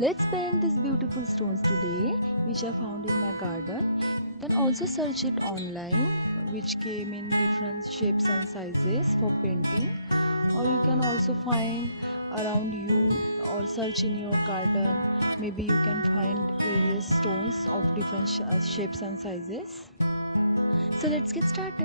Let's paint these beautiful stones today, which I found in my garden. You can also search it online, which came in different shapes and sizes for painting. Or you can also find around you or search in your garden. Maybe you can find various stones of different shapes and sizes. So let's get started.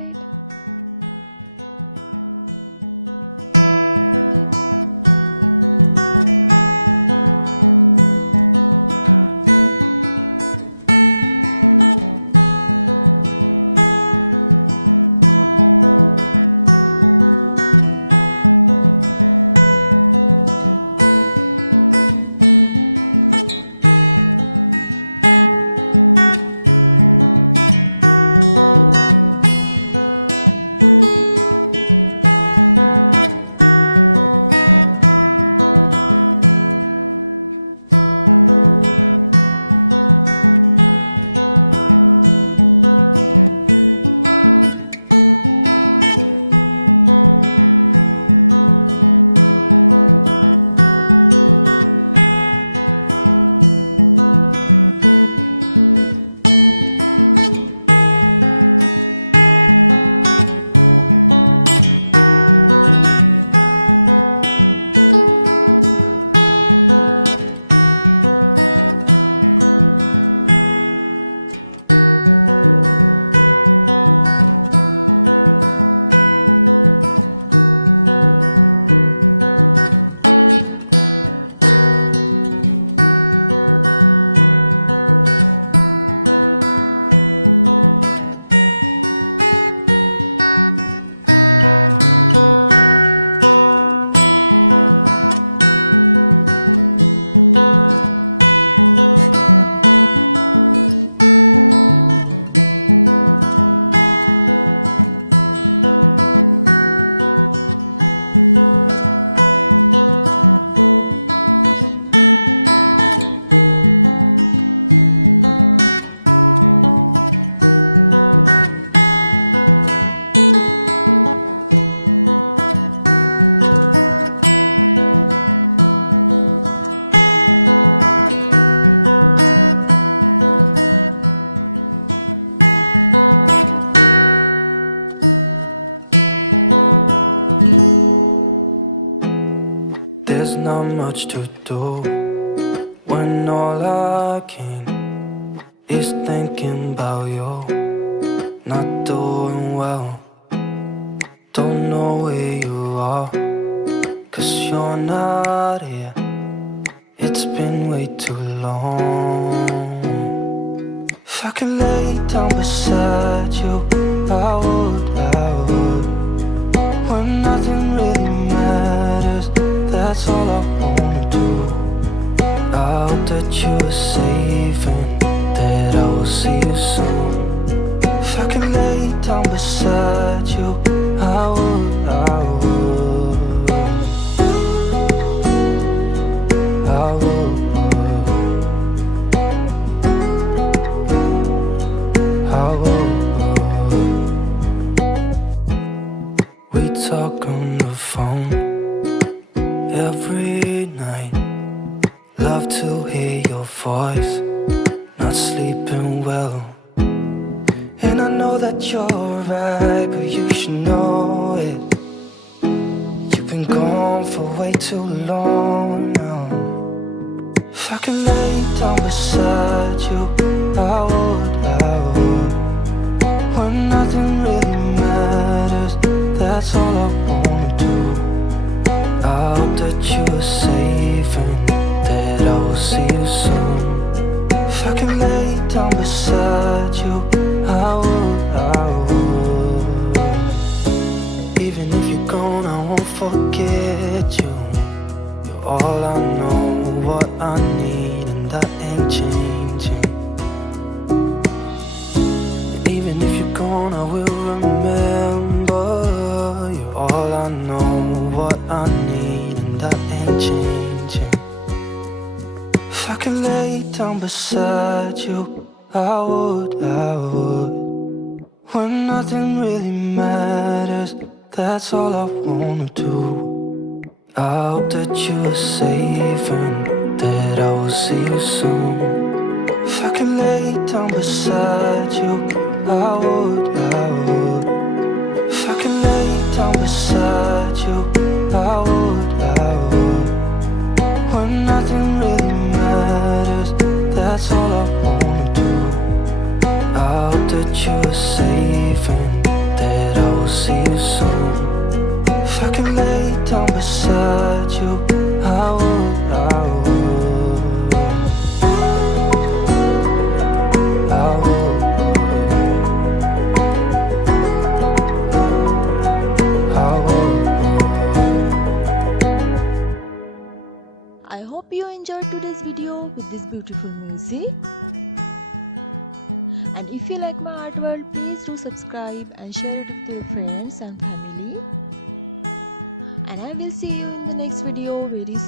There's not much to do when all I can is thinking about you. Not doing well, don't know where you are, 'cause you're not here. It's been way too long. If I could lay down beside you, I would, I would. When nothing really matters, that's all I wanna do. I hope that you are safe and that I will see you soon. If I could lay down beside you, I would, I would, I would, I would. We talk on the phone every night. Love to hear your voice, not sleeping well. And I know that you're right, but you should know it. You've been gone for way too long now. If I could lay down beside you, I would, I would. When nothing really matters, that's all I wanna do. I hope that you are safe and that I will see you soon. If I could lay down beside you, I would, I would. Even if you're gone, I won't forget you. You're all I know, what I need, and that ain't changing. Even if you're gone, I will remember. You're all I know, what I need, and that ain't changing. If I could lay down beside you, I would, I would. When nothing really matters, that's all I wanna do. I hope that you are safe and that I will see you soon. If I could lay down beside you, I would, I would. If I could lay down beside you, I would, I would. When nothing really matters, that's all I wanna do. I hope that you are safe and that I will see you soon. If I could lay down beside you, I would, I would. I would, I would. I hope you enjoyed today's video with this beautiful music. And if you like my art world, please do subscribe and share it with your friends and family. And I will see you in the next video very soon.